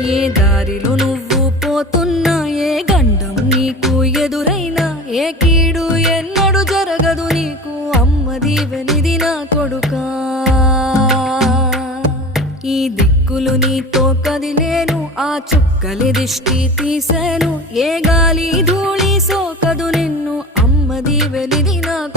ఏ దారిలో నువ్వు పోతున్నా, ఏ గండం నీకు ఎదురైనా, ఏ కీడు ఎన్నడు జరగదు నీకు, అమ్మ దీవెనిది నా కొడుకా. ఈ దిక్కులు నీతో కదిలేను, ఆ చుక్కలి దిష్టి తీసేను, ఏ గాలి ధూళి సోకదు నిన్ను, అమ్మ దీవెనిది నా